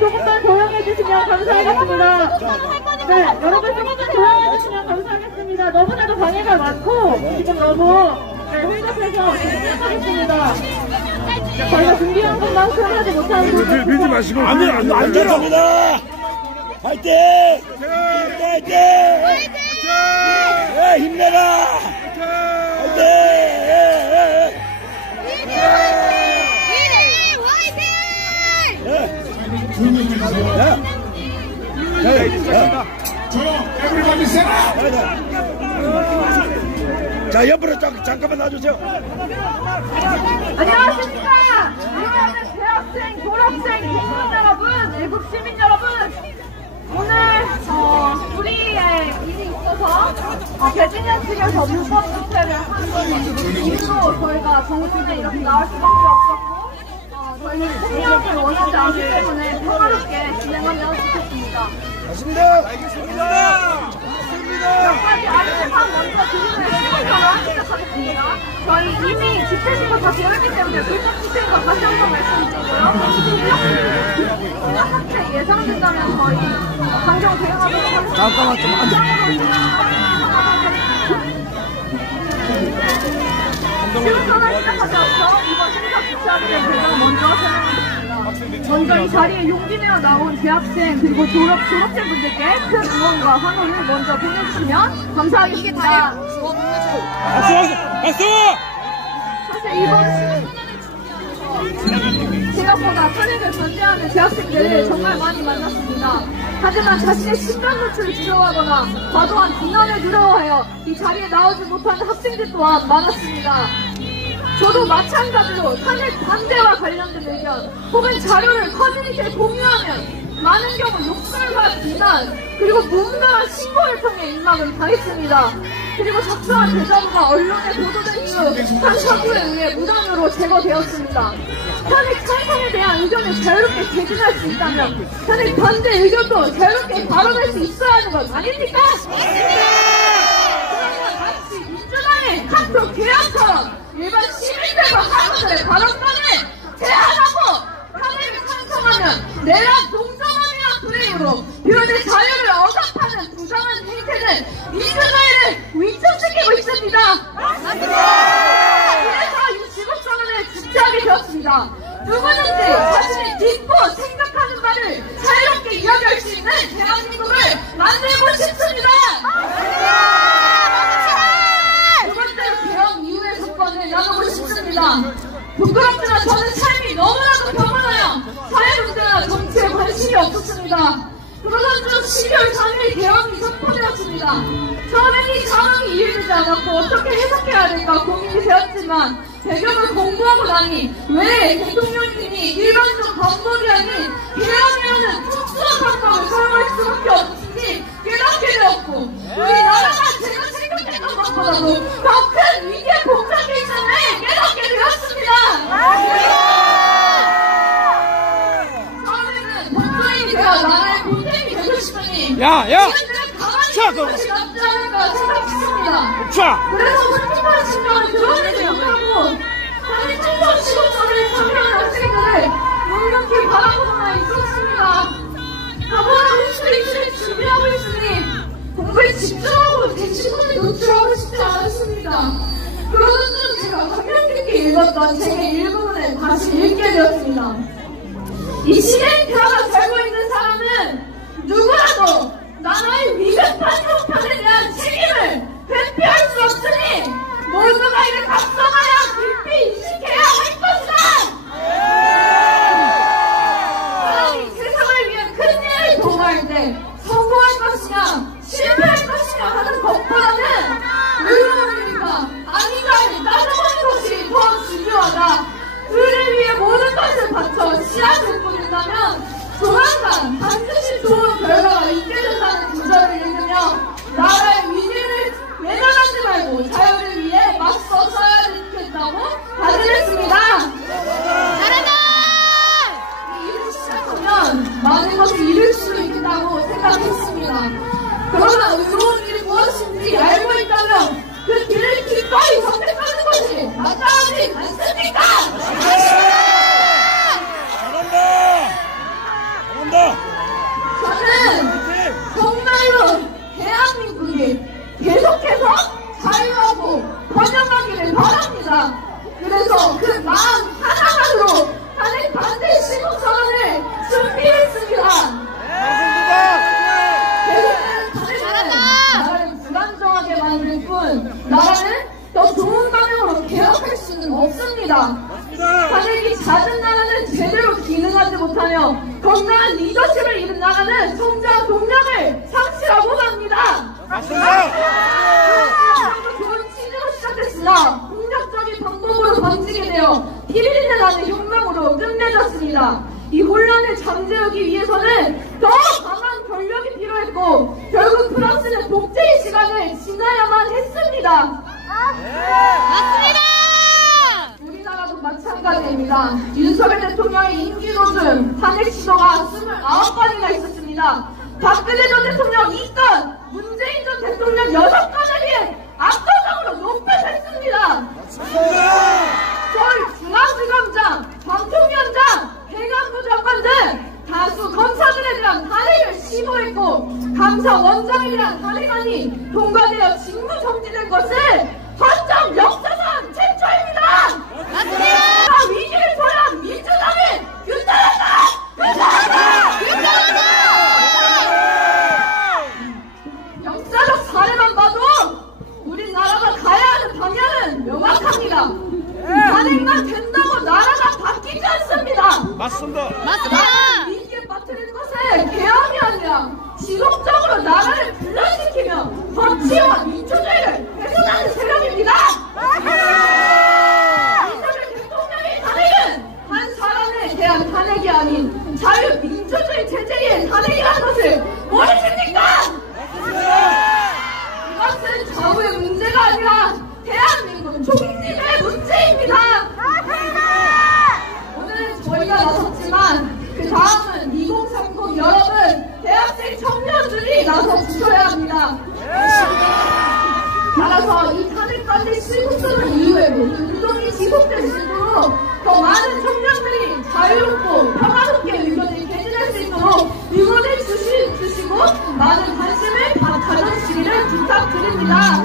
조금만 조용해 주시면 감사하겠습니다. 네, 여러분 조금만 조용해 주시면 감사하겠습니다. 너무나도 방해가 많고 지금 너무 혼잡해서 진행하겠습니다. 저희가 준비한 것만큼 하지 못하는 부분 밀지 마시고 안 됩니다. 화이팅! 화이팅! 화이팅! 네, 힘내라! 화이팅! 자, 옆으로 잠깐만 놔주세요. 안녕하십니까. 사랑하는 대학생, 졸업생, 국민 여러분, 외국 시민 여러분. 오늘 우리의 일이 있어서 배진현 측에서 불법 집회를 한 이유로 저희가 정신에 이렇게 나올 수밖에 없었고 저희는 폭력을 원하지 않기 때문에 평화롭게 진행하면 좋겠습니다. 맞습니다. 알겠습니다. 몇 가지 안내만 먼저 드리는 시간을 시작하겠습니다. 저희 이미 집회 신고 다 되어있기 때문에 불법 집회인 거 다시 한번 말씀드리고요. 폭력 학대 예상된다면 저희 강경 대응하도록 하겠습니다. 잠깐만 좀 앉아. 지금부터 시작하셔서 이번 심사 주최하게 된 배경 먼저 설명드리겠습니다. 먼저 이 자리에 용기 내어 나온 대학생 그리고 졸업생 분들께 큰 응원과 환호를 먼저 보내주시면 감사하겠습니다. 박수! 사실 이번 생각보다 탄핵을 반대하는 대학생들을 정말 많이 만났습니다. 하지만 자신의 신변 노출을 두려워하거나 과도한 비난을 두려워하여 이 자리에 나오지 못하는 학생들 또한 많았습니다. 저도 마찬가지로 탄핵 반대와 관련된 의견 혹은 자료를 커뮤니티에 공유하면 많은 경우 욕설과 비난 그리고 무분별한 신고를 통해 입막을 당했습니다. 그리고 작성한 대자보가 언론에 보도된 이후 한 사부에 의해 무단으로 제거되었습니다. 탄핵 찬성에 대한 의견을 자유롭게 제기할 수 있다면 탄핵 반대 의견도 자유롭게 발언할 수 있어야 하는 것 아닙니까? 그러면 마치 민주당의 한표 개혁처럼 일반 시민들과 학우들의 발언권을 제한하고 탄핵을 찬성하면 내란 동정원이라는 프레임으로 표현의 자유를 억압하는 부당한 행태는 민주주의를 위축시키고 있습니다. 그래서 이 지구선언을 주최하게 되었습니다. 누구든지 자신이 믿고 생각하는 바를 자유롭게 이야기할 수 있는 대한민국을 만들고 싶습니다. 두 번째로 개혁 이후의 사건을 나누고 싶습니다. 부끄럽지만 저는 삶이 너무나도 평안하여 사회 문제나 정치에 관심이 없었습니다. 그러던 중 12월 3일 개혁이 선포되었습니다. 처음엔 이 상황이 이해되지 않았고 어떻게 해석해야 될까 고민이 되었지만 배경을 공부하고 나니 왜 대통령님이 일반적 방법이 아닌 개혁이라는 특수한 방법을 사용할 수밖에 없는지 깨닫게 되었고 우리나라가 제가 생각했던 것보다도 더 큰 위기에 봉착해 있음을 깨닫게 되었습니다. 처음에는 본토인이 되어 나라의 본토인이 되고 싶으니 지금들은 가만히 있는 것이 낫지 않을까 생각했습니다. 그래서 솔직한 신경을 드러내지 못하고 다시 친선 시공처를 참여하는 학생들을 묵묵히 바라보고만 있었습니다. 아무나 스트레이트를 준비하고 있으니 공부에 집중하고 제 친구를 노출하고 싶지 않았습니다. 그러던 중 제가 감명 깊게 읽었던 책의 일부분을 다시 읽게 되었습니다. 이 시대에 태어나 살고 있는 사람은 누구라도 나라의 위급한 형편에 대한 책임을 회피할 수 없으니 모두가 이를 각성하여 깊이 인식해야 할 것이다! 사람이 세상을 위해 큰 일을 도모할 때 성공할 것이냐 실패할 것이냐 하는 것보다는 의로운 일인가 아닌가를 따져보는 것이 더 중요하다. 그를 위해 모든 것을 바쳐 씨앗을 뿌린다면 조만간 반드시 좋은 결과가 있게 된다는 구절을 읽으며 나라의 위기를 외면하지 말고 자유를 위해 맞서 서야 되겠다고 다짐했습니다. 잘한다! 이 일을 시작하면 많은 것을 잃을 수 있다고 생각했습니다. 그러나 의로운 일이 무엇인지 알고 있다면 그 길을 기꺼이 선택하는 것이 마땅하지 않습니까? 잘한다! 잘한다! 없습니다. 탄핵이 잦은 나라는 제대로 기능하지 못하며 건강한 리더십을 잃은 나라는 성장 동력을 상실하고 갑니다. 좋은 취지로 시작했으나 폭력적인 방법으로 번지게 되어 피리리는 나는 혁명으로 끝맺었습니다. 이 혼란을 잠재우기 위해서는 더 강한 권력이 필요했고 결국 프랑스는 독재의 시간을 지나야만 했습니다. 맞습니다. 우리나라도 마찬가지입니다. 윤석열 대통령의 임기 도중 탄핵 시도가 29번이나 있었습니다. 박근혜 전 대통령 2건, 문재인 전 대통령 6건에 비해 압도적으로 높아졌습니다. 서울 중앙지검장, 방통위원장, 행안부 장관 등 다수 검사들에 대한 탄핵을 시도했고 감사원장에 대한 탄핵안이 통과되어 직무 정지된 것은 헌정 역사상 최초입니다. 맞습니다. 위기를 초래한 민주당은 규탄한다! 규탄한다! 규탄한다! 역사적 사례만 봐도 우리나라가 가야 하는 방향은 명확합니다. 탄핵만 된다고 나라가 바뀌지 않습니다. 맞습니다. 위기에 빠뜨리는 것은 개혁이 아니라 지속적으로 나라를 분란시키며 법치와 민주주의를 훼손하는 세력입니다. 윤석열 대통령의 탄핵은 한 사람에 대한 탄핵이 아닌 자유민주주의 체제의 탄핵이라는 것을 모르십니까? 이것은 저의 문제가 아니라 대한민국 총리의 문제입니다. 오늘 저희가 나섰지만 그 다음은 2030 여러분 대학생 청년들이 나서 주셔야 합니다. 따라서 이 탄핵까지 실국수를 이유에 운동이 지속될 수 있도록 더 많은 청년들이 자유롭고 평화롭게 의견을 개진할 수 있도록 응원해 주시고 많은 관심을 가져주시기를 부탁드립니다.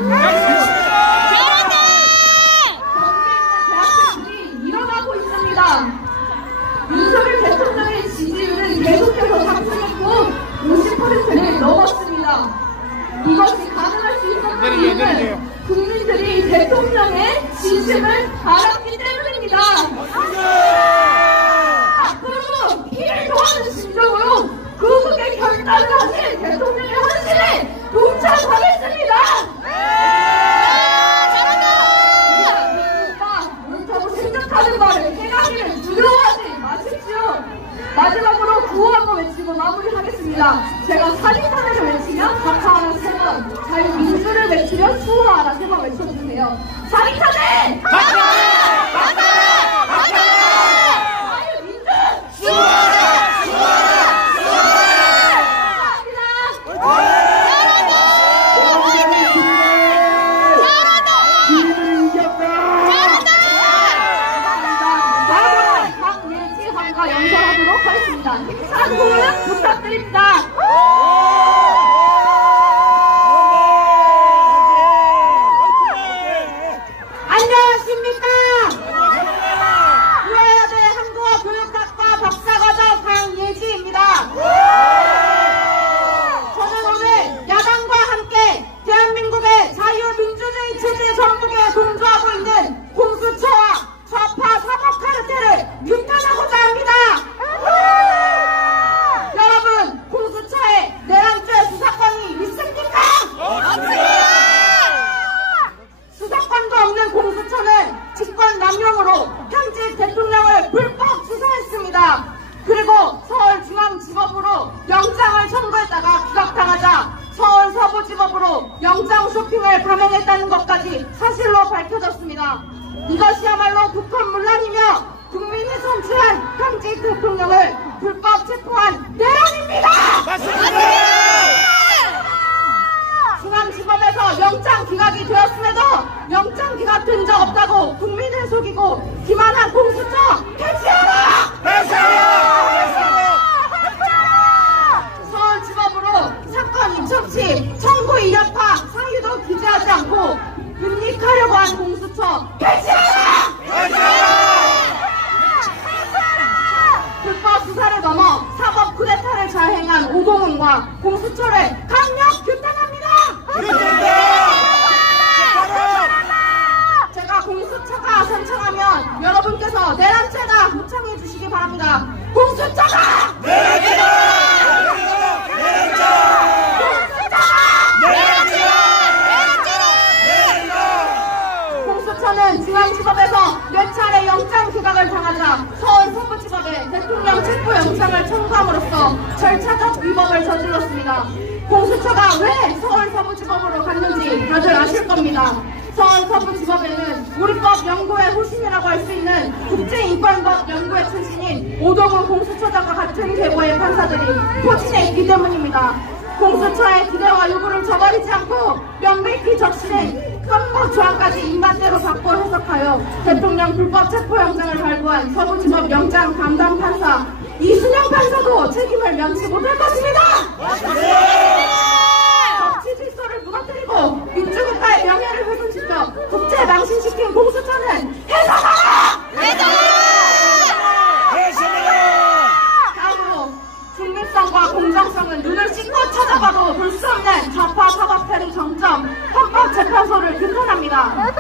일어나고 있습니다. 윤석열 대통령의 지지율은 계속해서 상승했고 50%를 넘었습니다. 이것이 가능할 수 있었던 이유는 국민들이 대통령의 진심을 알았기 때문입니다. 앞으로도 피를 토하는 심정으로 구속의 결단을 하실 대통령의 헌신에 동참하겠습니다. 생각하는 말을 행하기를 두려워하지 마십시오. 마지막으로 구호 한번 외치고 마무리하겠습니다. 제가 살인탄핵을 외치면 각하하라 3번, 자유민주를 외치면 수호하라 3번 외쳐주세요. 살인탄핵! 각하! 각하! 각하! 자유민주! 수호하라! 수호하라! 수호하라! 감사합니다. 연설하도록 하겠습니다. 힘찬 호응 부탁드립니다. 안녕하십니까? 유아여대 한국어 교육학과 박사과정 강예지입니다. 저는 오늘 야당과 함께 대한민국의 자유민주주의 체제 정복에 동조하고 있는 공수처와 좌파 사법 카르텔을 규탄하고자 합니다. 여러분, 공수처에 내란죄 수사권이 있습니까? 수사권도 없는 공수처는 직권 남용으로 현직 대통령을 불법 수사했습니다. 그리고 서울중앙지법으로 영장을 청구했다가 기각당하자 서울 서부지법으로 영장 쇼핑을 감행했다는 것까지 사실로 밝혀졌습니다. 이것이야말로 국헌문란이며 국민이 선출한 현직 대통령을 불법 체포한 내란입니다. 맞습니다. 중앙지법에서 영장 기각이 되었음에도 영장 기각된 적 없다고 국민을 속이고 기만한 공수처 해체하라! 해체하라! 서울지법으로 사건 입촉시 청구 이력파 사유도 기재하지 않고 윤리하려고 한 공수처 해체하라! 불법 수사를 넘어 사법 쿠데타를 자행한 오동훈과 공수처를 강력 규탄합니다. 제가 공수처가 선창하면 여러분께서 내란죄다 호청해 주시기 바랍니다. 공수처가 내란죄다! 공수처는 중앙지법에서 몇 차례 영장 기각을 당하자 서울 서부지법에 대통령 체포영장을 청구함으로써 절차적 위법을 저질렀습니다. 공수처가 왜 서울 서부지법으로 갔는지 다들 아실 겁니다. 서울 서부지법에는 우리법 연구회 후신이라고 할 수 있는 국제인권법 연구회 출신인 오동훈 공수처장과 같은 계보의 판사들이 포진해 있기 때문입니다. 공수처의 기대와 요구를 저버리지 않고 명백히 적시된 헌법 조항까지 입맛대로 바꿔 해석하여 대통령 불법 체포영장을 발부한 서부지법 영장 담당 판사 이순영 판사도 책임을 면치 못할 것입니다. 정치 질서를 무너뜨리고 민주국가의 명예를 훼손시켜 국제 망신시킨 공수처는 해산하라! 다음으로 중립성과 공정성은 눈을 씻고 찾아봐도 볼 수 없는 좌파 사법태의 정점 헌법재판소를 규탄합니다.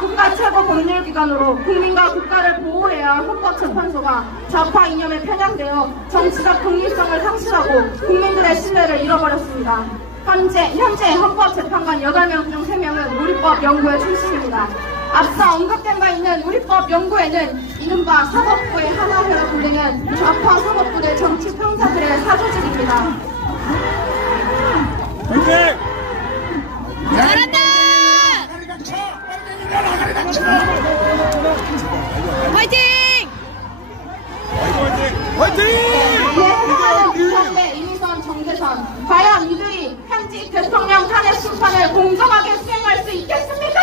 국가 최고 법률기관으로 국민과 국가를 보호해야 할 헌법재판소가 좌파 이념에 편향되어 정치적 독립성을 상실하고 국민들의 신뢰를 잃어버렸습니다. 현재 헌법재판관 8명 중 3명은 우리법 연구회 출신입니다. 앞서 언급된 바 있는 우리법 연구회는 이른바 사법부의 하나회로 불리는 좌파 사법부대 정치 평사들의 사조직입니다. 잘한다! 화이팅! 화이팅! 예상하는 문영배, 이미선, 정재선 과연 이들이 현직 대통령 탄핵 심판을 공정하게 수행할 수 있겠습니까?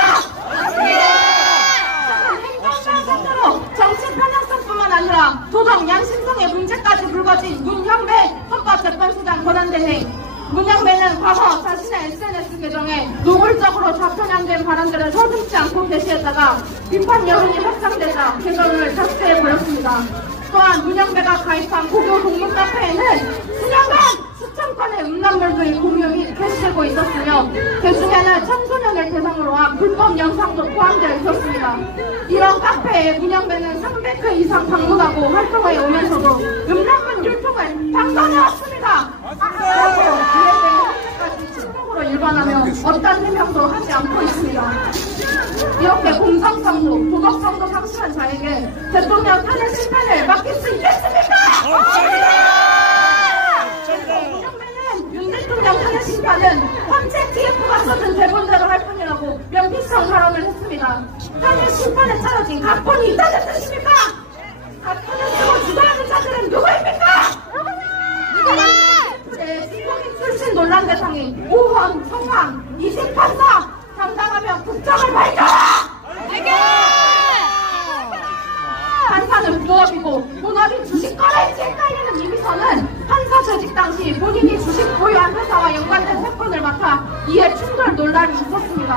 행정상으로 정치 편향성뿐만 아니라 도덕 양심성의 문제까지 불거진 문영배 헌법재판소장 권한대행. 문영배는 과거 자신의 SNS 계정에 노골적으로 좌편향된 발언들을 서슴지 않고 게시했다가 비판 여론이 확산되자 계정을 삭제해버렸습니다. 또한 문영배가 가입한 고교 동문 카페에는 수년간 수천 건의 음란물들이 공유 및 게시되고 있었으며 그 중에는 청소년을 대상으로 한 불법 영상도 포함되어 있었습니다. 이런 카페에 문영배는 300회 이상 방문하고 활동해 오면서도 음란물 유통을 방관해왔습니다. 그리고 이에 대해 현재까지 침묵으로 일관하며 어떤 해명도 하지 않고 있습니다. 이렇게 공정성도 도덕성도 상실한 자에게 대통령 탄핵 심판을 맡길 수 있겠습니까? 문영배는 윤 대통령 탄핵 심판은 헌재 TF가 써준 대본대로 할 뿐이라고 명피성 발언을 했습니다. 탄핵 심판에 차려진 각본이 있다는 뜻입니까? 각본을 쓰고 주도하는 자들은 누구입니까? 네, 신동인 출신 논란 대상인 오헌, 성황, 이식 판사 당당하며 국정을 밝혀라! 판사는 부업이고 본업이 주식 거래에 헷갈리는 이미선은 판사 재직 당시 본인이 주식 보유한 회사와 연관된 사건을 맡아 이에 충돌 논란이 있었습니다.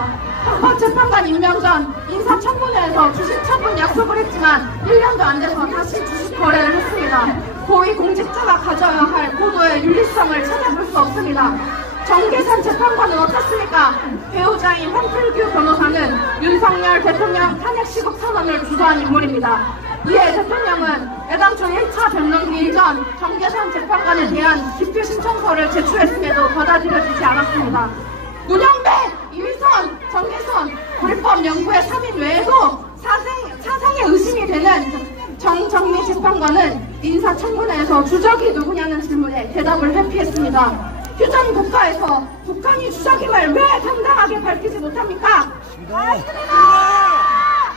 헌법재판관 임명 전 인사청문회에서 주식 처분 약속을 했지만 1년도 안 돼서 다시 주식 거래를 했습니다. 고위공직자가 가져야 할 고도의 윤리성을 찾아볼 수 없습니다. 정계산 재판관은 어떻습니까? 배우자인 황필규 변호사는 윤석열 대통령 탄핵 시국 선언을 주도한 인물입니다. 이에 대통령은 애당초 1차 변론기 이전 정계산 재판관에 대한 기피 신청서를 제출했음에도 받아들여지지 않았습니다. 문영배, 이미선, 정계선, 불법 연구의 3인 외에도 사생에 의심이 되는 정정미 재판관은 인사청문회에서 주적이 누구냐는 질문에 대답을 회피했습니다. 휴전 국가에서 북한이 주적임을 왜 당당하게 밝히지 못합니까?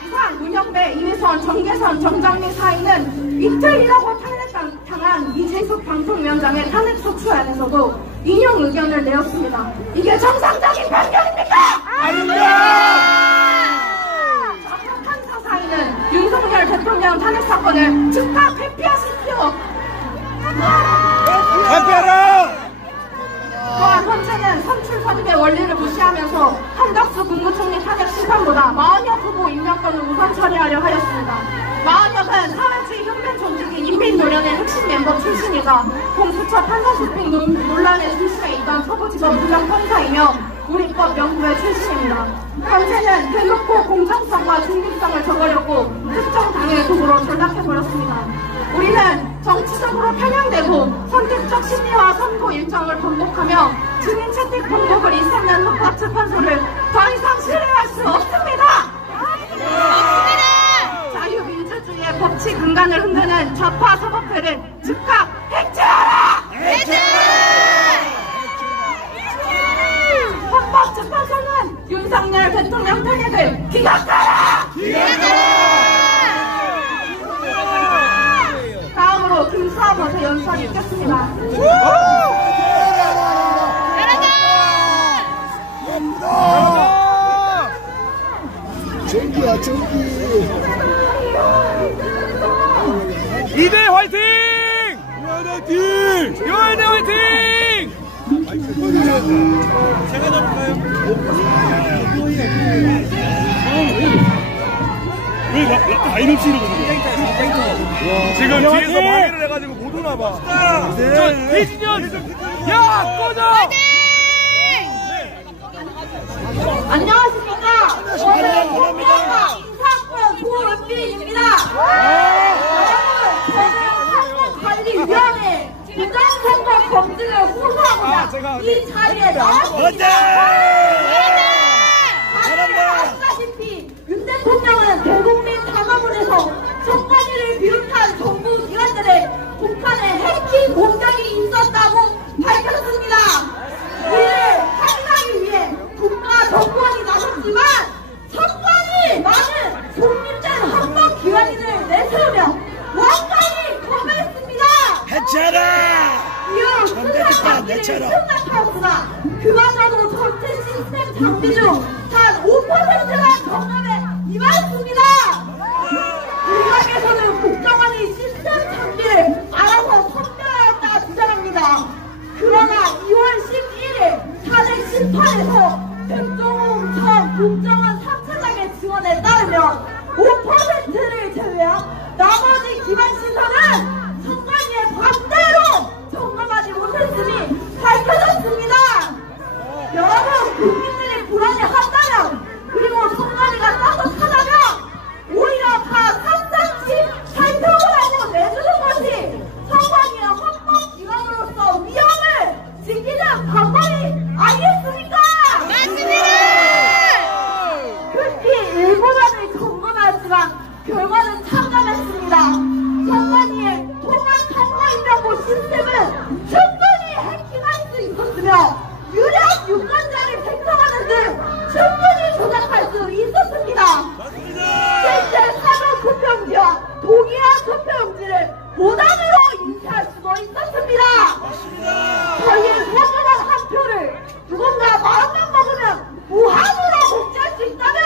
이상 문영배, 이미선, 정계선, 정정미 사이는 이틀이라고 탄핵당한 이재숙 방통위원장의 탄핵 소추안에서도 인용 의견을 내었습니다. 이게 정상적인 판결입니까? 아닙니다! 판사 사이는 윤석열 대통령 탄핵 사건을 즉각 회피하십시오. 회피하라! 또한 헌재는 선출서득의 원리를 무시하면서 한덕수 국무총리 탄핵 심판보다 마은혁 후보 임명권을 우선 처리하려 하였습니다. 마은혁은 사회주의 혁명 조직인 인민노련의 핵심 멤버 출신이자 공수처 판사쇼핑 논란의 중심에 있던 서부지법 부장판사이며 우리법 연구의 최신입니다. 현재는 대놓고 공정성과 중립성을 저버렸고 특정 당의 도구로 전락해버렸습니다. 우리는 정치적으로 편향되고 선택적 심리와 선고 일정을 반복하며 증인 채택 번복을 일삼는 헌법재판소를 더 이상 신뢰할 수 없습니다. 자유민주주의의 법치 근간을 흔드는 좌파 사법회를 즉각 해체하라! 헌법재판소는 윤석열 대통령 탄핵을 기각하라! 다음으로 김수아버서 연설 읽겠습니다. 전기야 전기. 이대 화이팅! 요한대 화이팅! 제가 넣을까요? 왜 라인 없이 이러고 지금 뒤에서 방해를 해가지고 못 오나봐. 저 이진현! 야 꺼져! 안녕하십니까. 저는 통영과 인사권 조은빈입니다. 여러분, 저는 선거관리위원회 부정선거 검증을 호소하고자 이 자리에 나왔습니다. 다들 아시다시피 윤 대통령은 대국민 탄압을해서 선관위를 비롯한 정부 기관들의 북한의 해킹 공작이 있었다고 밝혔습니다. 이를 확인하기 위해 국가 정권이 나섰지만 선관위 많은 독립된 헌법기관인을 내세우며 완전히 거부했습니다. 해체하라! 이후 수사 장비를 승낙하였으나 그마저도 전체 시스템 장비 중 단 5%만 점검에 임하였습니다. 일각에서는 국정원이 시스템 장비를 알아서 선별하였다 주장합니다. 그러나 2월 11일 탄핵 심판에서 백종원 전 국정원 3차장의 증언에 따르면 5%를 제외한 나머지 기반 시설은 선관위의 반대로 점검하지 못했음이 밝혀졌습니다. 여러분, 국민들이 불안해한다면 그리고 선관위가 따뜻하다면 오히려 다 샅샅이 살펴보라고 내주는 것이 선관위의 헌법기관으로서 위험을 지키는 방법이 아니겠습니까? 맞습니다! 특히 일본안을 점검하였지만 결과는 참담했습니다. 선관위의 통합 선거인명부 시스템은 충분히 해킹할 수 있었으며 유력 유권자를 생성하는 등 충분히 조작할 수 있었습니다. 실제 사전 투표용지와 동의한 투표용지를 모단으로 인쇄할 수도 있었습니다. 저희의 소중한 한 표를 누군가 마음만 먹으면 무한으로 복제할 수 있다면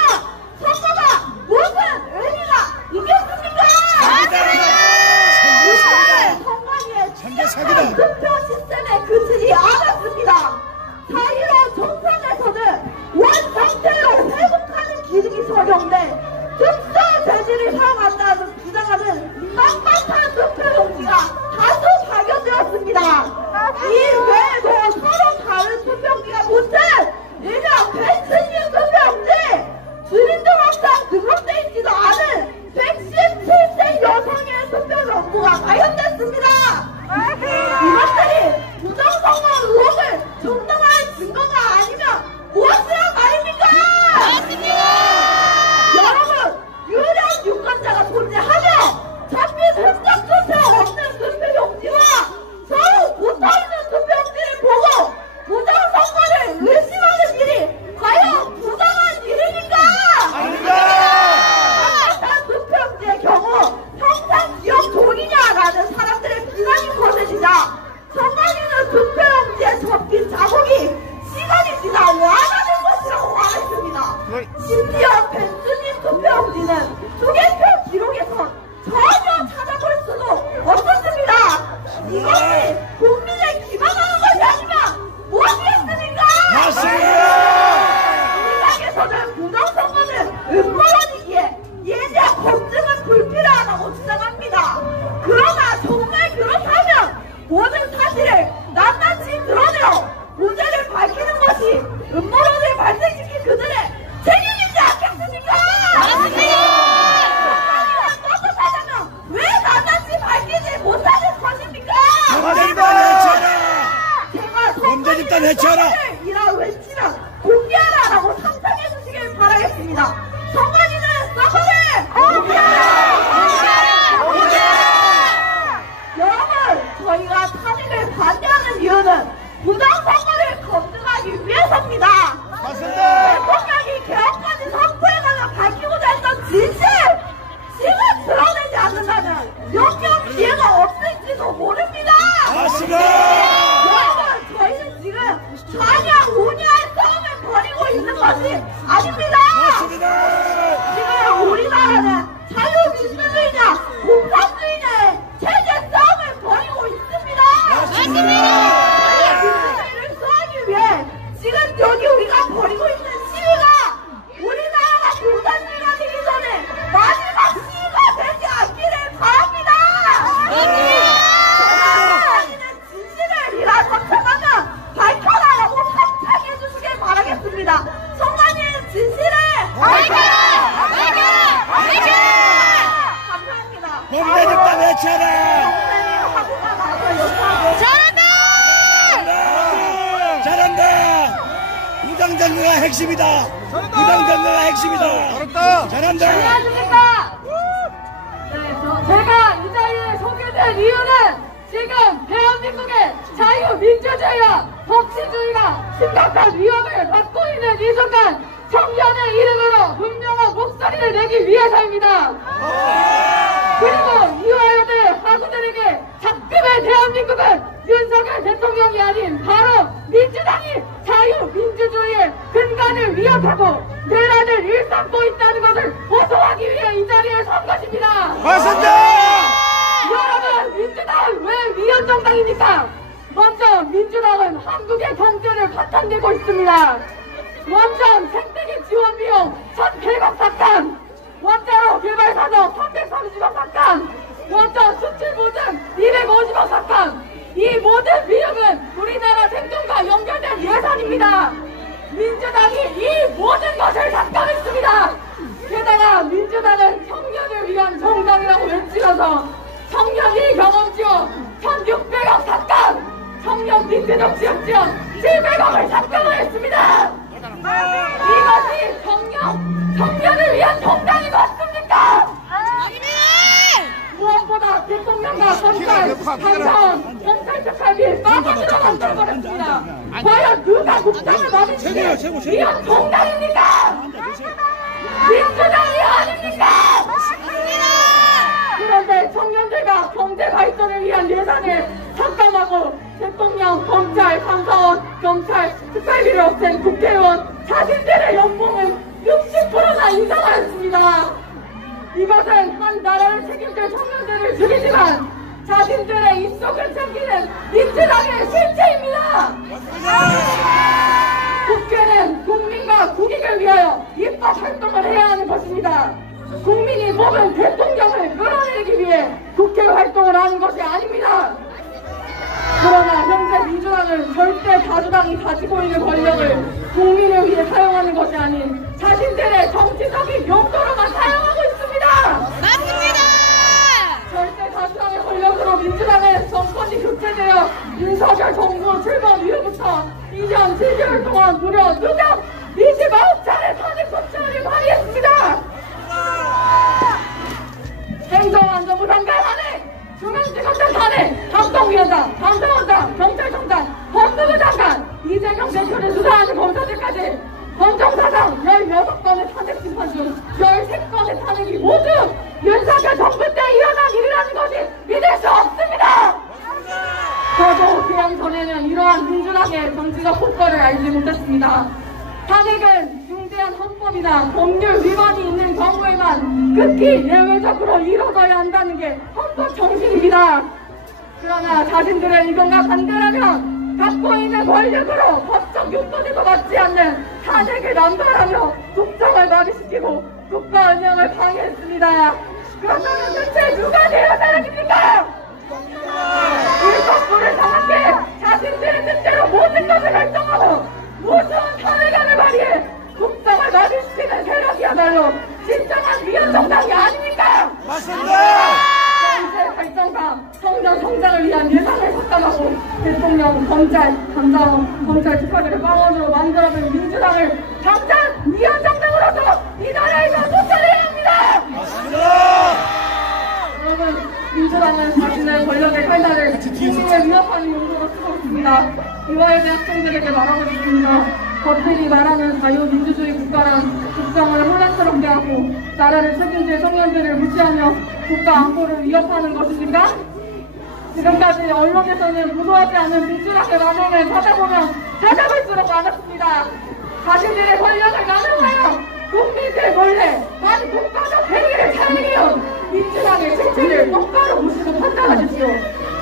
선거가 무슨 의미가 있겠습니까? 사기다! 선관위의 선거 사기다! 외쳐라. 이라 외치면 공개하라라고 상상해 주시길 바라겠습니다. 선관위는 선거를 공개하라! 여러분, 저희가 탄핵을 반대하는 이유는 부정선거를 검증하기 위해서입니다. 맞습니다. 대통령이 개헌까지 선포해가며 밝히고자 했던 진실! 지금 드러내지 않는다면 역경 기회가 없을지도 모릅니다. 맞습니다. 여러분, 저희는 지금 4년, 5년의 싸움을 벌이고 있는 것이 아닙니다. 맞습니다. 지금 우리나라는 자유민주주의냐 공산주의냐의 체제 싸움을 벌이고 있습니다. 자유민주주의를 수호하기 위해 지금 여기 우리가 벌이고 있는 시위가 우리나라가 공산주의가 되기 전에 마지막 시위가 되지 않기를 바랍니다. 제가 진실을 이라서 청하면 밝혀라라고 상상해 주시길 바라겠습니다. 청만이의 진실을 밝혀라! 감사합니다. 범죄됐다 외쳐라. 하고가 나서 역사하고 잘한다. 부정선거가 핵심이다. 부정선거가 핵심이다. 잘한다. 안녕하십니까? 네, 제가 이 자리에 소개된 이유는 지금 대한민국의 자유민주주의와 법치주의가 심각한 위협을 받고 있는 이 순간 청년의 이름으로 분명한 목소리를 내기 위해서입니다. 그리고 이화여대 학우들에게 작금의 대한민국은 윤석열 대통령이 아닌 바로 민주당이 자유민주주의의 근간을 위협하고 내란을 일삼고 있다는 것을 호소하기 위해 이 자리에 선 것입니다. 맞습니다. 여러분, 민주당은 왜 위헌정당입니까? 먼저 민주당은 한국의 경제를 파탄내고 있습니다. 원전 생태계 지원 비용 1,100억 삭감, 원자로 개발 사정 330억 삭감, 원전 수출 보증 250억 삭감. 이 모든 비용은 우리나라 생존과 연결된 예산입니다. 민주당이 이 모든 것을 삭감했습니다. 게다가 민주당은 청년을 위한 정당이라고 외치면서 청년 경험지원 1,600억 삭감, 청년 민주적 지역 지원 700억을 삭감을 했습니다. 이것이 청년을 위한 정당이 맞습니까? 무엇보다 대통령과 검찰, 감사원, 경찰 특활비 빠져들어 만들어버렸습니다. 과연 누가 국장을 받으시기에 이런 정당입니까? 민주당이 아닙니까? 그런데 청년들과 경제 발전을 위한 예산을 삭감하고 대통령, 검찰, 감사원, 경찰, 특활비를 없앤 국회의원 자신들의 연봉은 60%나 인상하였습니다. 이것은 한 나라를 책임질 청년들을 죽이지만 자신들의 입속을 챙기는 민주당의 실체입니다. 국회는 국민과 국익을 위하여 입법 활동을 해야 하는 것입니다. 국민이 뽑은 대통령을 끌어내기 위해 국회 활동을 하는 것이 아닙니다. 그러나 현재 민주당은 절대 다수당이 가지고 있는 권력을 국민을 위해 사용하는 것이 아닌 자신들의 정치적인 용도로만 사용하고 있습니다. 맞습니다. 절대 다수당의 권력으로 민주당은 정권이 교체되어 윤석열 정부 출범 이후부터 2년 7개월 동안 무려 누적 29차례 탄핵 소추안을 발의했습니다. 행정안전부 장관 탄핵, 중앙지검장 탄핵, 합동위원장, 감사원장, 경찰청장, 법무부 장관, 이재명 대표를 수사하는 검사들까지 검정사상 16건의 탄핵 심판 중 13건의 탄핵이 모두 윤석열 정부 때 일어난 일이라는 것이 믿을 수 없습니다. 저도 개헌 전에는 이러한 민주당의 정치적 폭거를 알지 못했습니다. 탄핵은 중대한 헌법이나 법률 위반이 있는 경우에만 극히 예외적으로 이뤄져야 한다는 게 헌법 정신입니다. 그러나 자신들의 의견과 반대라면 갖고 있는 권력으로 법적 요건에도 맞지 않는 탄핵을 남발하며 국정을 마비시키고 국가 운영을 방해했습니다. 그렇다면 대체 누가 내란 사람입니까? 일정부를 장악해 자신들의 뜻대로 모든 것을 결정하고 무서운 탄핵안을 발의해 국정을 마비시키는 세력이야말로 진정한 위헌정당이 아닙니까? 맞습니다. 경제 발전과 청년 성장을 위한 예산을 삭감하고 대통령, 검찰, 검찰 집합을 빵원으로 만들어낸 민주당을 당장 위헌정당으로서 이 나라에서 쫓아내야 합니다! 여러분, 민주당은 자신의 권력의 칼날을 국민을 위협하는 용도로 쓰고 있습니다. 이화여대 학생들에게 말하고 싶습니다. 겉들이 말하는 자유민주주의 국가란 국정을 혼란스럽게 하고 나라를 책임질 청년들을 무시하며 국가 안보를 위협하는 것입니까? 지금까지 언론에서는 무도하지 않은 민주당의 만행을 찾아보면 찾아볼수록 많았습니다. 자신들의 권력을 나눠가며 국민들 몰래 반 국가적 행위를 차리면 민주당의 실체를 똑바로 보시고 판단하십시오.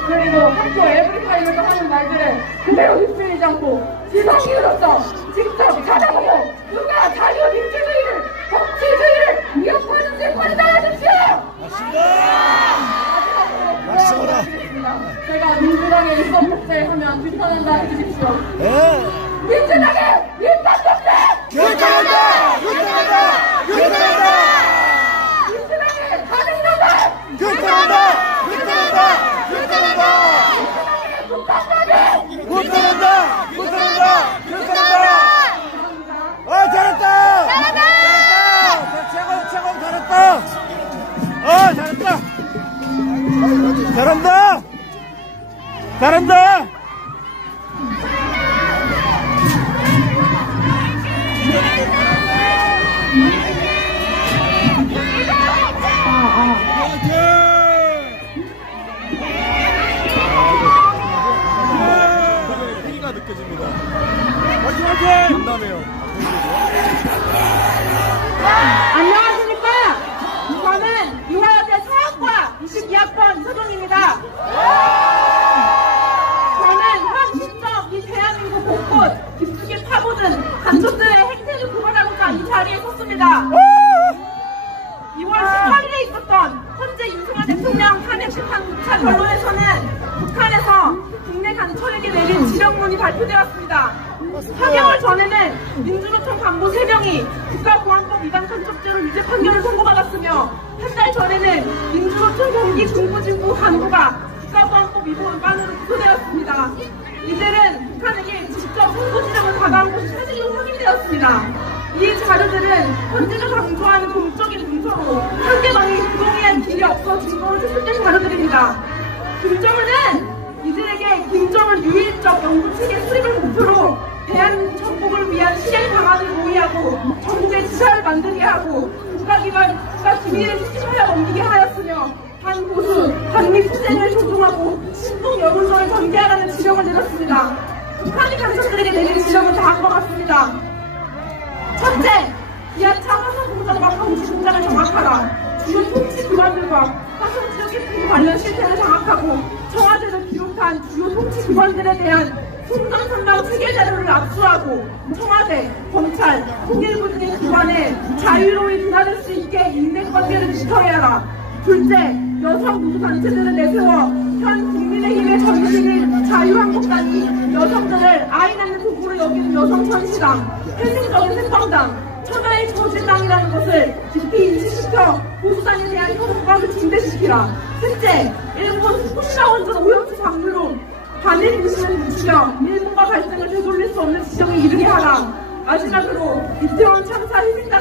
그리고 학교 에브리타임에서 하는 말들에 그대로 휩쓸리지 않고 지성인으로서 직접 찾아보고 누가 자유민주주의를, 법치주의를 위협하는지 판단하십시오! 마지막으로 드리겠습니다. 제가 민주당의 입법독재 하면 비판한다 해주십시오. 민주당의 입법독재! 규탄한다! 규탄한다! 규탄한다! 민주당의 가능성을! 규탄한다! 규탄한다! 규탄한다! 규탄한다! 규탄한다! 규탄한다! 아, 잘했다! 잘한다! 최고 잘했다! 아, 잘했다! 잘한다! 잘한다! 행위가 느껴집니다. 화이팅! 간담해요. 안녕하십니까? 저는 이화여대 사학과 22학번 이서정입니다. 저는 현 시점 이 대한민국 곳곳 깊숙이 파고든 간첩들의 행태를 구별하고자 이 자리에 섰습니다. 2월 18일에 있었던 헌재 윤석열 대통령 탄핵 심판 9차 결론에서는 북한에서 국내 간첩에게 내린 지령문이 발표되었습니다. 4개월 전에는 민주노총 간부 3명이 국가보안법 위반 간첩죄로 유죄 판결을 선고받았으며 한 달 전에는 민주노총 경기 중부지구 간부가 국가보안법 위반으로 기소되었습니다. 이들은 북한에게 직접 선고 지령을 받아온 것이 사실로 확인되었습니다. 이 자료들은 헌재가 강조하는 공적인 문서로 상대방이 부동의한 길이 없어 증거로 채택된 자료들입니다. 김정은은 이들에게 김정은 유일적 연구체계 수립을 목표로 대한민국 정복을 위한 실행 방안을 모의하고 정국의 지사를 만들게 하고 국가 기밀을 수집하여 넘기게 하였으며 반보수, 반미투쟁을 조종하고 신동 여론전을 전개하라는 지령을 내렸습니다. 북한이 간첩들에게 내린 지령은 다음과 같습니다. 첫째, 기아차 화성 공장과 방지 공장을 장악하라. 주요 통치 기관들과 화성 지역 캠핑 관련 실태를 장악하고 청와대를 비롯한 주요 통치 기관들에 대한 송전선방 체계 자료를 압수하고 청와대, 검찰, 통일부 등의 기관에 자유로이 드나들 수 있게 인맥관계를 지켜야 하라. 둘째, 여성 누수단체들을 내세워 현 국민의힘의 전직일 자유한국당이 여성들을 아이 낳는 도구로 여기는 여성천시당, 폐쇄적인 생방당, 천하의 저질당이라는 것을 깊이 인식시켜 보수당에 대한 혐오감을 증대시키라. 셋째, 일본 후쿠시마 원전 오염수 방류로 반일 민심을 늦추며 일본과 갈등을 되돌릴 수 없는 지경에 이르게 하라. 마지막으로 이태원 참사 희생자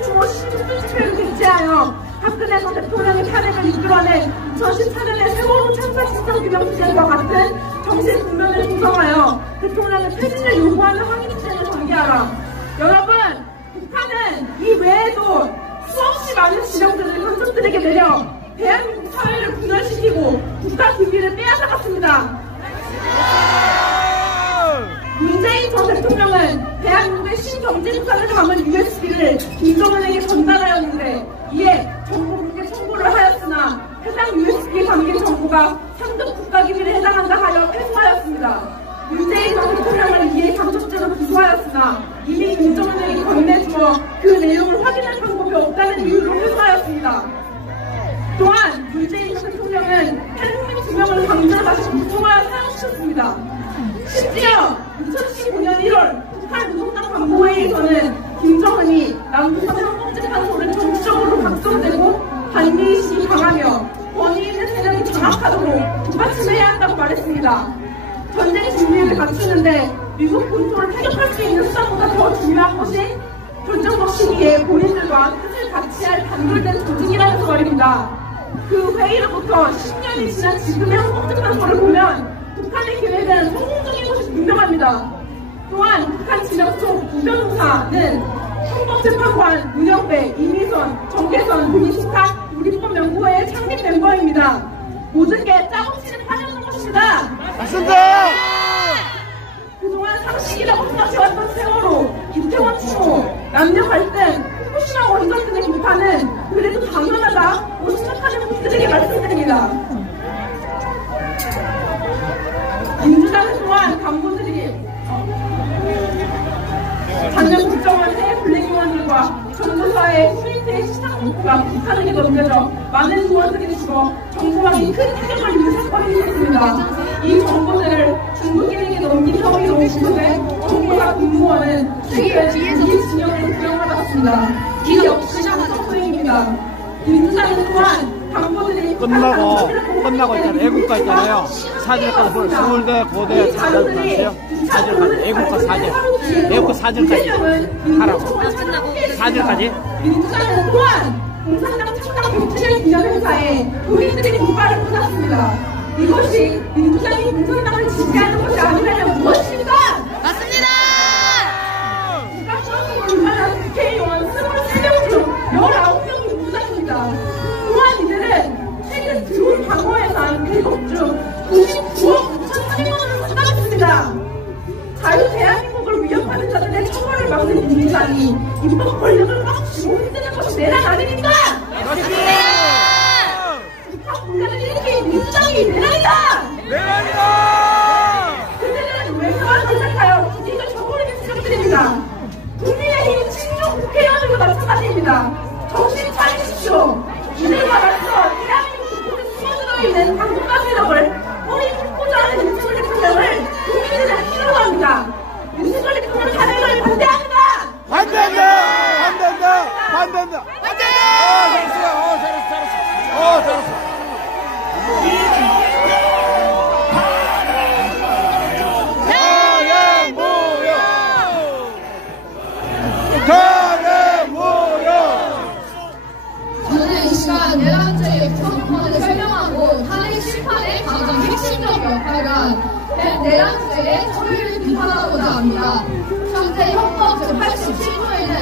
추모 10주년을 개최하여 박근혜 전 대통령의 탄핵을 이끌어낸 2014년의 세월호 참사 진상규명투쟁과 같은 정신 국면을 구성하여 대통령의 퇴진을 요구하는 항의투쟁을 전개하라. 여러분, 북한은 이 외에도 수없이 많은 지령들을 간첩들에게 내려 대한민국 사회를 분열시키고 국가 기밀을 빼앗아갔습니다. 문재인 전 대통령은 대한민국의 신경제국가를 담은 USB를 김정은에게 전달하였는데 이에 정보 공개 청구를 하였으나 해당 USB에 담긴 정보가 상급 국가기밀에 해당한다 하여 패소하였습니다. 문재인 전 대통령은 이에 간첩죄로 기소하였으나 이미 김정은에게 건네주어 그 내용을 확인할 방법이 없다는 이유로 패소하였습니다. 또한 문재인 전 대통령은 탈북민 2명을 강제로 다시 북송하여 사용시켰습니다. 심지어 2015년 1월 북한 노동당 간부회의에서는 김정은이 남북한 헌법재판소를 정치적으로 각성되고 반미시 강하며 권위 있는 세력이 장악하도록 뒷받침해야 한다고 말했습니다. 전쟁 준비를 갖추는데 미국 본토를 타격할 수 있는 수단보다 더 중요한 것이 결정적 시기에 본인들과 뜻을 같이 할 단결된 조직이라면서 말입니다. 그 회의로부터 10년이 지난 지금의 헌법재판 거를 보면 북한의 계획은 성공적인 것이 분명합니다. 또한 북한 진영소 우변호사는 헌법재판관 문영배, 이미선, 정계선 등이 속한 우리법연구회의 창립 멤버입니다. 모든 게 짜고 치는 파장인 것입니다. 맞습니다. 그동안 상식이라고 생각해왔던 세월호, 이태원 추모, 남녀 갈등, 후쿠시마 원전 등의 비판은 그래도 당연하다고 생각하는 분들에게 말씀드립니다. 민주당은 또한 간부들이 작년 국정원의 블랙의원들과 정부사의 후인태의 시상공부가 북한에게 넘겨져 많은 의원들이 죽어 정부망이 큰 타격을 입는 사건이 있었습니다. 이 정보들을 중국인에게 넘긴 혐의로 구속된 정부사 공무원은 최근 이 진영으로 구형받았습니다. 이 역시 사법부행입니다. 민주당은 또한 간부들이 끝나고 있잖아요. 애국가 있잖아요. 사진까지 볼 서울대, 고대 사진까지요. 사진까지 애국가 사진, 애국가 사진까지 하라고. 사진까지. 민주당은 또한 공산당 창당 100주년 기념 행사에 국민들이 깃발을 꽂았습니다. 이것이 민주당이 공산당을 지지하는 것이 아니라면 무엇입니까? 맞습니다. 국가수학을 운반한 국회의원 23명 중 19명이 무장입니다. 또한 이들은 최근 드론 방어 예산 100억 중 99억 5천만 원을 쏟아붓습니다. 자유 대한민국을 위협하는 자들의 처벌을 막는 민주당이 입법 권력을 막 쥐고 흔드는 것이 내란 아닙니까? 맞습니다. 북한 분란을 일으킨 민주당이 내란이다! 내란이다! 그들은 왜 그만 선택하여 이걸 저버리는 생각들입니다. 국민의힘 친중 국회의원들도 마찬가지입니다. 정신 차리십시오. 이들과 맞서 대한민국 곳곳에 숨어들어있는 당분간 세력을 뿌리 뽑고자 하는 윤석열 대통령을 국민들은 필요합니다. 윤석열 대통령 탄핵을 반대합니다. 반대한다. 반대. 잘했어. 저는 이 시간 내란죄의 구성권을 설명하고 탄핵 심판의 가장 핵심적 역할을 내란죄의 처리를 비판하고자 합니다. 현재 헌법 제87조에는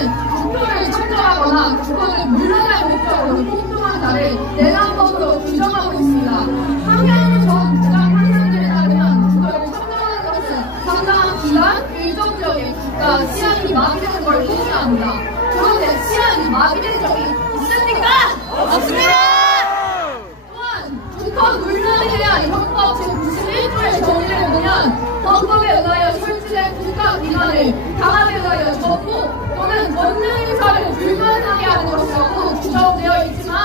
국표를 청정하거나 국권을 물러날 목적으로 폭동한 자를 내란법으로 규정하고 있습니다. 한명훈 전 부장 판사들에 따르면 국권을 청정하는 것은 상당한 기간, 일정 지역의 국가 치안이 마비되는 걸 의미합니다. 그런데 치안이 마비된 적이 있습니까? 없습니다. 또한 국헌 물란에 대한 헌법 제91조의 정의를 보면 헌법에 의하여 설치된 국가기관을 당함에 의하여 정부 또는 권능 행사를 불가능하게 하는 것이라고 규정되어 있지만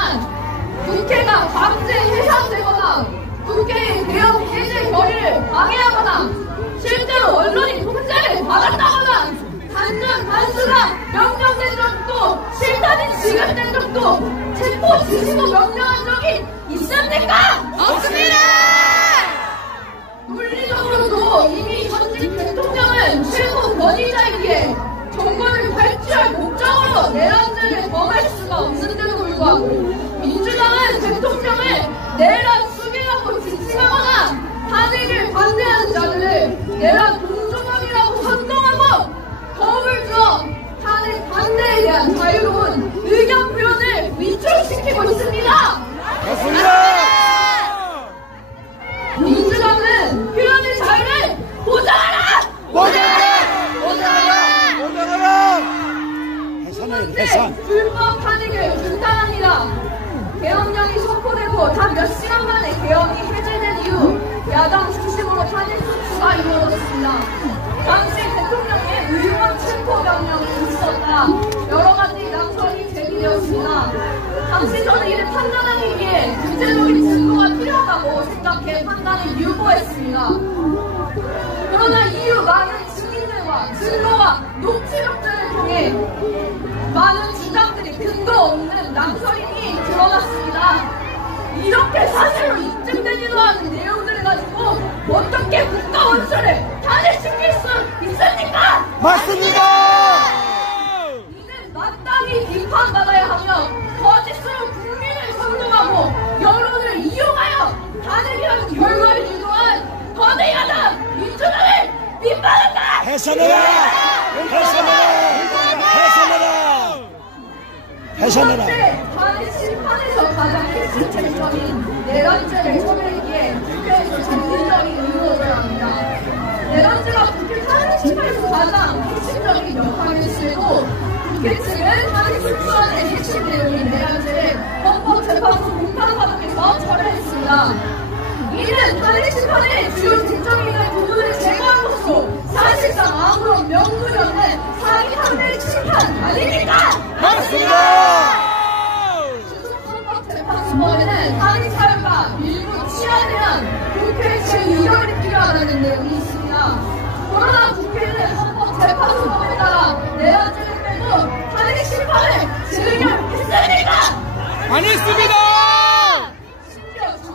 국회가 강제 해산되거나 국회의 개혁 해제 결의를 방해하거나 실제로 언론이 통제를 받았다거나 단전 단수가 명령된 적도 실탄이 지급된 적도 체포 지시도 명령한 적이 있습니까? 없습니다. 물리적으로도 이미 현직 대통령은 최고 권위자이기에 정권을 발치할 목적으로 내란죄를 범할 수가 없는데도 불구하고 민주당은 대통령을 내란 수비라고 지칭하거나 탄핵을 반대하는 자들을 내란 동조범이라고 선동하고 겁을 주어 탄핵 반대에 대한 자유로운 의견 표현을 위축시키고 있습니다. 맞습니다. 민주당은 표현의 자유를 보장하라! 현재 불법 탄핵을 중단합니다. 계엄령이 선포되고 단 몇 시간 만에 계엄이 해제된 이후 야당 중심으로 탄핵 소추가 이루어졌습니다. 당시 대통령의 의원 체포 명령이 있었다. 여러 가지 낭설이 제기되었습니다. 당시 저는 이를 판단하기 위해 구체적인 증거가 필요하다고 생각해 판단을 유보했습니다. 그러나 이후 많은 증인들과 증거와 녹취록들을 통해 많은 주장들이 근거 없는 낭설이 드러났습니다. 이렇게 사실로 입증되지도 않은 내용들을 가지고 해산해라! 해산해라! 탄핵 심판에서 가장 핵심적인 내란죄를 처벌하기에 국회에서 전문적인 의무를 합니다. 내란죄가 국회 탄핵 심판에서 가장 핵심적인 역할을 했고 국회 측은 탄핵 심판의 핵심 내용인 내란죄를 헌법재판소 공판사동에서 처리했습니다. 이는 탄핵 심판의 주요 쟁점이나 부분을 제거함으로써 사실상 아무런 명분이 없는 사기 탄핵 심판 아닙니까? 맞습니다! 헌법재판소에는 탄핵 사유가 일부 취하에 대한 국회 제2결이 필요하다는 내용이 있습니다. 그러나 국회는 헌법재판소에 따라 내란죄를 빼고 탄핵 심판을 증명했습니까? 안 했습니다!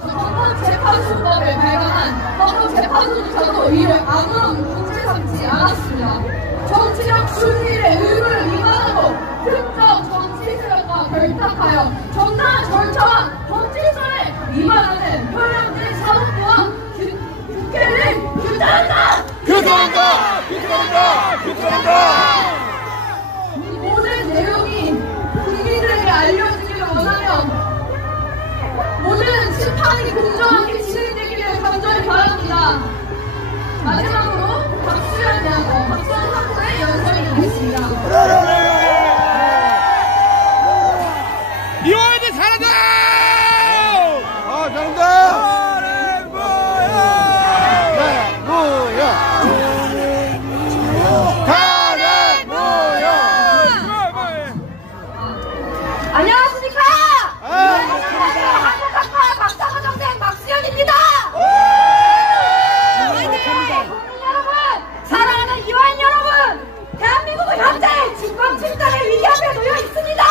헌법재판소법을 발간한 헌법재판소조차도 이를 아무런 문제 삼지 않았습니다. 정치적 순리의 의무를 위반하고 특정 정치 세력과 결탁하여 정당한 절차와 정치성을 위반하는 표현된 사법부와 국회를 규탄한다! 이 모든 내용이 국민들에게 알려지기를 원하면 모든 심판이 공정하게 진행되기를 간절히 바랍니다. 마지막으로 박수현 양호, 박수현 학부의 연설이 있겠습니다. 이화여대 사라져! 잘한다! 안녕하십니까? 한국학파 박사과정생 박수현입니다. 국민 여러분, 사랑하는 이화인 여러분, 대한민국은 현재 주권 침탈의 위기 앞에 놓여 있습니다.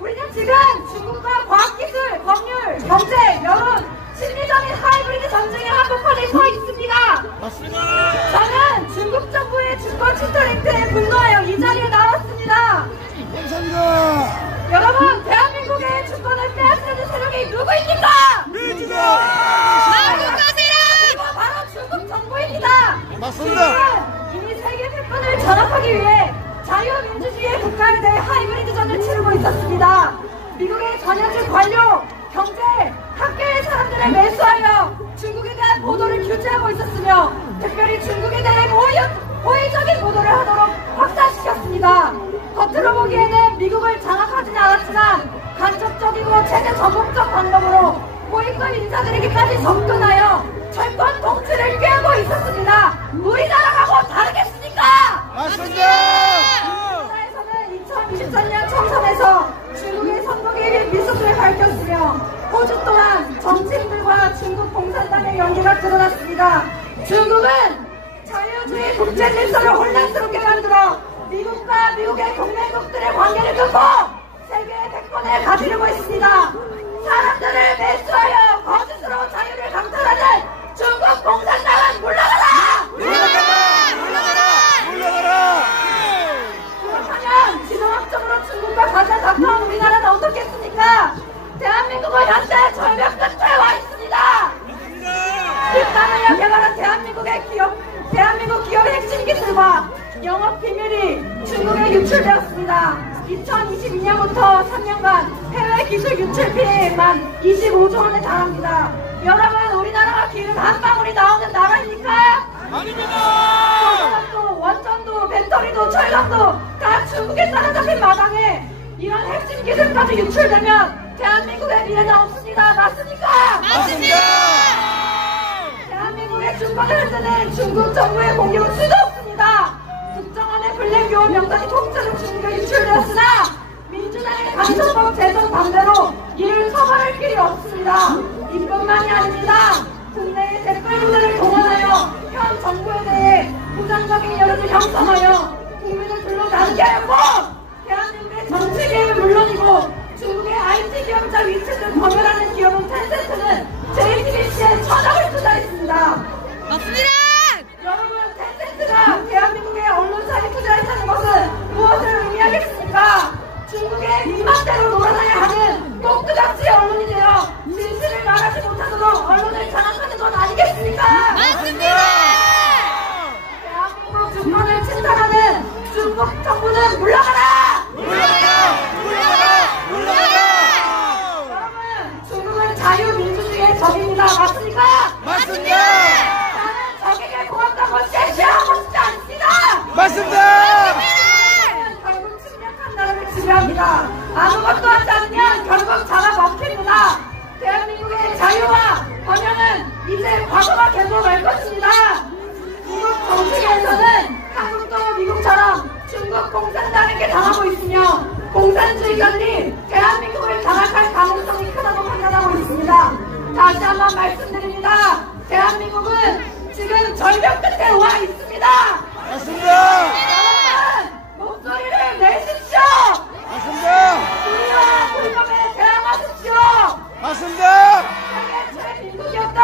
우리는 지금 중국과 과학기술, 법률, 경제, 여론, 심리적인 하이브리드 전쟁의 한복판에 서 있습니다. 저는 중국 정부의 주권 침탈 행태에 분노하여 이 자리에 나왔습니다. 감사합니다! 여러분, 대한민국의 주권을 빼앗는 세력이 누구입니까? 이거 바로 중국 정부입니다. 맞습니다! 이미 세계 패권을 전압하기 위해 자유민주주의의 국가에 대해 하이브리드전을 치르고 있었습니다. 미국의 전현직 관료, 경제, 학계의 사람들을 매수하여 중국에 대한 보도를 규제하고 있었으며 특별히 중국에 대해 호의적인 보도를 하도록 확산시켰습니다. 겉으로 보기에는 미국을 장악하지는 않았지만 간접적이고 체제 전복적 방법으로 고위급 인사들에게까지 접근하여 철권 통치를 꿰고 있었습니다. 우리나라하고 다르겠습니까? 맞습니다! 우리나라에서는 2023년 총선에서 중국의 선거 개입 미수를 밝혔으며 호주 또한 정치인들과 중국 공산당의 연계가 드러났습니다. 중국은 자유주의 국제 질서를 혼란스럽게 만들어 미국과 미국의 동맹국들의 관계를 끊고 세계의 패권을 가지려고 있습니다. 사람들을 매수하여 거짓으로 자유를 강탈하는 중국 공산당은 물러가라! 그렇다면 지정학적으로 중국과 가장 가까운 우리나라는 어떻겠습니까? 대한민국은 현재 절벽 끝에 와 있습니다. 뒷땅을 개발한 대한민국 기업의 핵심 기술과 영업 비밀이 중국에 유출되었습니다. 2022년부터 3년간 해외 기술 유출 피해만 25조 원에 달합니다. 여러분, 우리나라가 기름 한 방울이 나오는 나라입니까? 아닙니다! 소금도, 원전도, 배터리도, 철강도 다 중국에 따라잡힌 마당에 이런 핵심 기술까지 유출되면 대한민국의 미래는 없습니다. 맞습니까? 맞습니다! 대한민국의 주권을 흔드는 중국 정부의 공격은 수도 없습니다. 국정원의 블랙교원 명단이 통째로 중국에 유출되었으나 민주당의 간첩법 제정 반대로 이를 처벌할 길이 없습니다. 이뿐만이 아닙니다. 국내의 댓글 부대를 동원하여 현 정부에 대해 부정적인 여론을 형성하여 국민을 둘러나게 하였고 대한민국의 정치 개입은 물론이고 중국의 IT 기업자 위치를 검열하는 기업은 텐센트는 JTBC에 천억을 투자했습니다. 맞습니다! 여러분, 텐센트가 대한민국의 언론사에 투자했다는 것은 무엇을 의미하겠습니까? 중국의 입맛대로 놀아나야 하는 꼭두각시의 언론이 되어 진실을 말하지 못하도록 언론을 장악하는 건 아니겠습니까? 맞습니다! 맞습니까? 맞습니다. 저는 적에게 고맙다고 제시하고 싶지 않습니다. 맞습니다. 결국 침략한 나라를 지배합니다. 아무것도 하지 않으면 결국 잡아먹힙니다. 대한민국의 자유와 번영은 이제 과거가 되고 말 것입니다. 미국 정치계에서는 한국도 미국처럼 중국 공산당에게 당하고 있으며 공산주의자들이 대한민국을 장악할 가능성이 크다고 판단하고 있습니다. 다시 한번 말씀드립니다. 대한민국은 지금 절벽 끝에 와 있습니다. 맞습니다. 여러분, 목소리를 내십시오. 맞습니다. 우리와 불법에 대항하십시오. 맞습니다. 세계 최민국이었던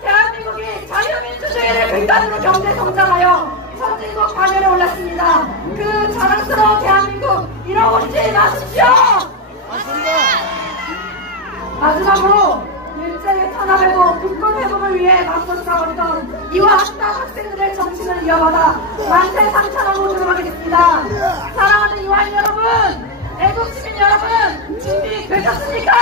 대한민국이 자유민주주의를 근간으로 경제 성장하여 선진국 반열에 올랐습니다. 그 자랑스러운 대한민국 잃어버리지 마십시오. 맞습니다. 마지막으로 일제의 탄압에도 국권 회복을 위해 맞서 싸웠던 이와 한당 학생들의 정신을 이어받아 만세 상찬하고 들어가겠습니다. 사랑하는 이화인 여러분, 애국 시민 여러분, 준비되셨습니까?